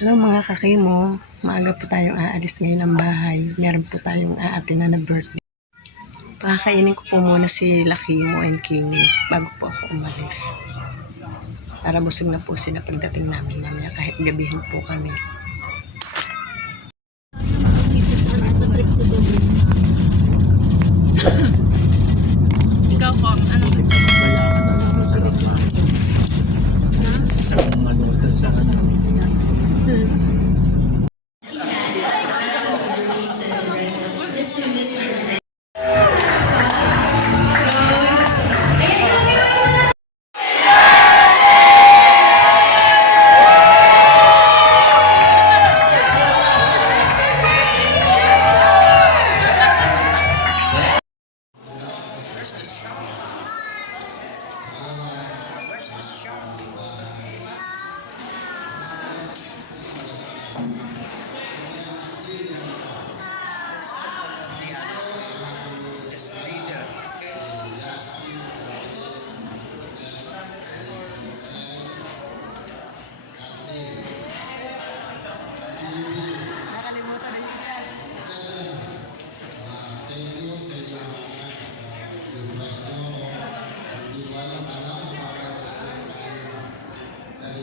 Hello mga kakimo, maaga po tayong aalis ngayon ng bahay. Meron po tayong aatin na birthday. Pakakainin ko po muna si Lakimo and Kimi bago po ako umalis. Para busog na po sila pagdating namin mamaya kahit gabihin po kami. Ikaw po, ano gusto mo? Na masarap pa. Isang ano, sa ano. Nakalimutan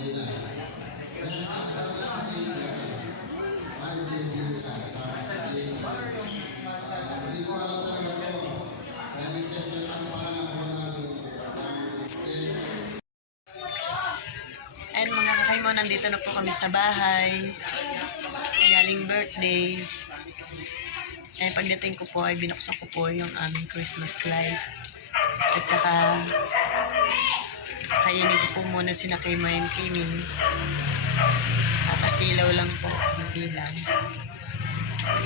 And mga kakaimo, nandito na po kami sa bahay. Galing birthday. Eh, pagdating ko po ay binuksan ko po yung aming Christmas light. At saka, kainin ko po muna si Nakima and Kimin. Kakasilaw lang po yung ilaw.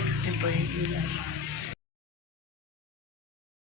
Ito po yung ilaw.